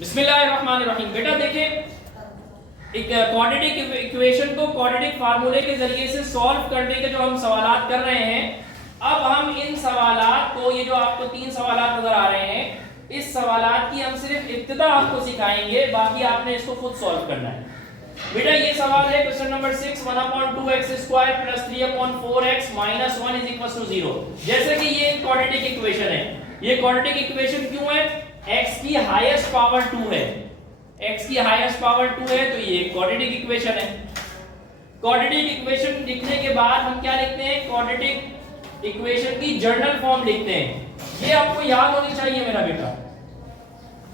बिस्मिल्लाहिर्रहमानिर्रहीम। बेटा देखिए, एक क्वाड्रेटिक इक्वेशन को क्वाड्रेटिक फार्मूले के जरिए से सॉल्व करने के जो हम सवालात कर रहे हैं, अब हम इन सवालात को, ये जो आपको 3 सवालात नजर आ रहे हैं, इस सवालात की हम सिर्फ इब्तिदा आपको सिखाएंगे, बाकी आपने इसको खुद सॉल्व करना है। बेटा ये सवाल है क्वेश्चन नंबर 6, 1/2x² + 3/4x - 1 = 0। जैसे कि ये क्वाड्रेटिक इक्वेशन है, ये क्वाड्रेटिक इक्वेशन क्यों है? x की हाईएस्ट पावर 2 है, x की हाईएस्ट पावर 2 है, तो ये क्वाड्रेटिक इक्वेशन है। क्वाड्रेटिक इक्वेशन लिखने के बाद हम क्या लिखते हैं? क्वाड्रेटिक इक्वेशन की जर्नल फॉर्म लिखते हैं। ये आपको याद होनी चाहिए मेरा बेटा,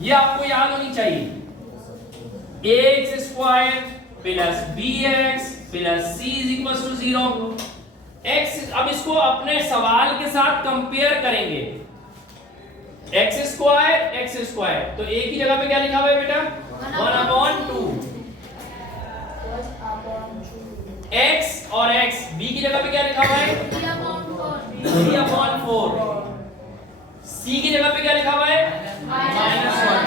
ये आपको याद होनी चाहिए। ax² + bx + c = 0। x, अब इसको अपने सवाल के साथ कंपेयर करेंगे। x² तो a की जगह पे क्या लिखा हुआ है बेटा? 1/2। x और x, b की जगह पे क्या लिखा हुआ है? 3/4। c की जगह पे क्या लिखा हुआ है? -1।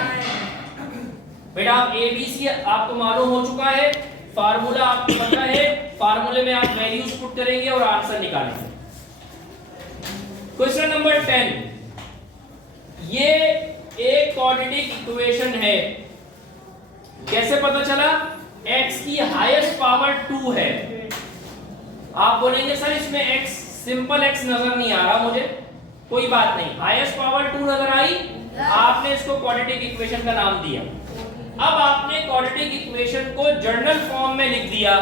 बेटा आप a b c आपको मालूम हो चुका है, फार्मूला आपको पता है, फार्मूले में आप वैल्यूज पुट करेंगे और आंसर निकालेंगे। क्वेश्चन नंबर 10, ये एक क्वाड्रेटिक इक्वेशन है। कैसे पता चला? x की हाईएस्ट पावर 2 है। आप बोलेंगे सर इसमें x, सिंपल x नजर नहीं आ रहा मुझे। कोई बात नहीं, हाईएस्ट पावर 2 नजर आई, आपने इसको क्वाड्रेटिक इक्वेशन का नाम दिया। अब आपने क्वाड्रेटिक इक्वेशन को जर्नल फॉर्म में लिख दिया।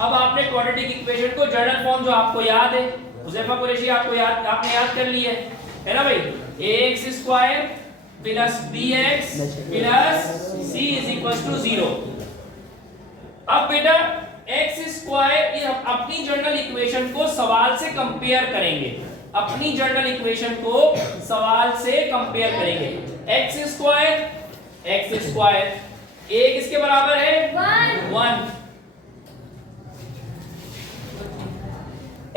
अब आपने क्वाड्रेटिक इक्वेशन को जर्नल फॉर्म, जो आपको याद है, हुज़ैफा कुरैशी आपने याद कर ली है ना भाई? ax² + bx + c = 0। अब बेटा x² अपनी जर्नल इक्वेशन को सवाल से कंपेयर करेंगे, अपनी जर्नल इक्वेशन को सवाल से कंपेयर करेंगे। x² a किसके बराबर है? 1।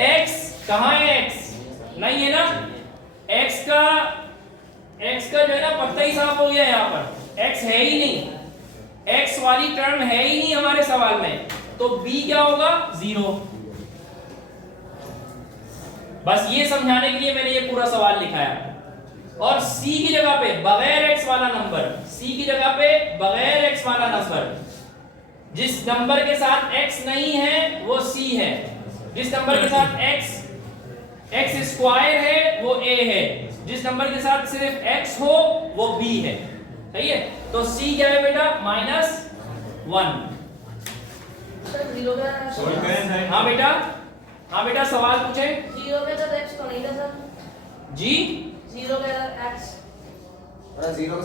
x कहां है? x नहीं है ना, x का जो है ना पत्ता ही साफ हो गया। यहां पर x है ही नहीं, x वाली टर्म है ही नहीं हमारे सवाल में, तो b क्या होगा? 0। बस ये समझाने के लिए मैंने ये पूरा सवाल लिखा है। और c की जगह पे बगैर x वाला नंबर, c की जगह पे बगैर x वाला नंबर, जिस नंबर के साथ x नहीं है वो c है, जिस नंबर के साथ x² है वो a है, जिस नंबर के साथ सिर्फ x हो वो b है। सही है? तो c क्या है बेटा? -1। हाँ बेटा, हाँ बेटा सवाल पूछे। 0 के साथ x तो नहीं था सर जी? 0 के साथ x,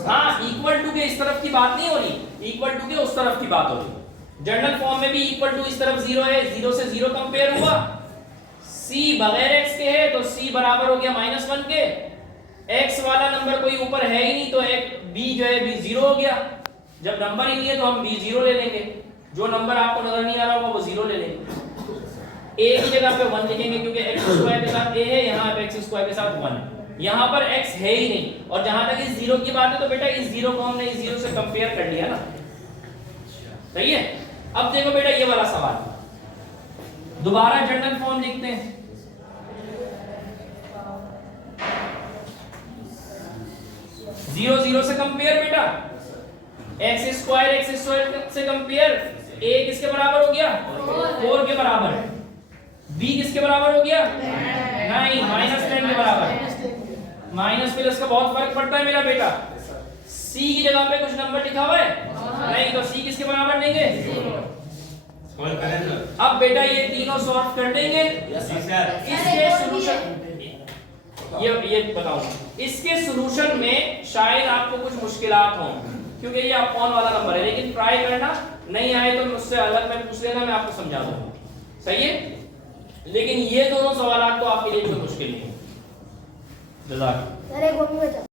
हाँ, इक्वल टू के इस तरफ की बात नहीं हो रही, इक्वल टू के उस तरफ की बात हो रही। जर्नल फॉर्म में भी इक्वल टू इस तरफ 0 है, 0 से 0 कंपेयर हुआ। c बगैर x के है तो c बराबर हो गया -1 के। x वाला नंबर कोई ऊपर है ही नहीं, तो b जो है b 0 हो गया। जब नंबर ही नहीं है तो हम b 0 ले लेंगे, जो नंबर आपको नजर नहीं आ रहा होगा वो 0 ले लेंगे। a की जगह पे 1 लिखेंगे क्योंकि x² के साथ a है, यहाँ पे x² के साथ 1, यहाँ पर x है ही नहीं। और जहां तक इस 0 की बात है तो बेटा इस 0 को हमने इस 0 से कंपेयर कर लिया ना। सही है? अब देखो बेटा ये वाला सवाल, दोबारा जर्नल फॉर्म लिखते हैं। जीरो 0 से कंपेयर बेटा, x² से कंपेयर, a किसके बराबर हो गया? 4 के बराबर। b किसके बराबर हो गया? नहीं, -10 के बराबर। माइनस प्लस का बहुत फर्क पड़ता है मेरा बेटा। c की जगह पे कुछ नंबर लिखा हुआ है? नहीं, तो c किसके बराबर लेंगे? अब बेटा ये तीनों सॉल्व कर देंगे। इसके सॉल्यूशन, ये बताओ, इसके सॉल्यूशन में शायद आपको कुछ मुश्किलात हों, क्योंकि ये अपॉन वाला नंबर है, लेकिन ट्राई करना, नहीं आए तो मुझसे अलग में पूछ लेना, मैं आपको समझा दूंगा। सही है? लेकिन ये दोनों सवाल तो आपके लिए कोई मुश्किल नहीं है। जज़ाक।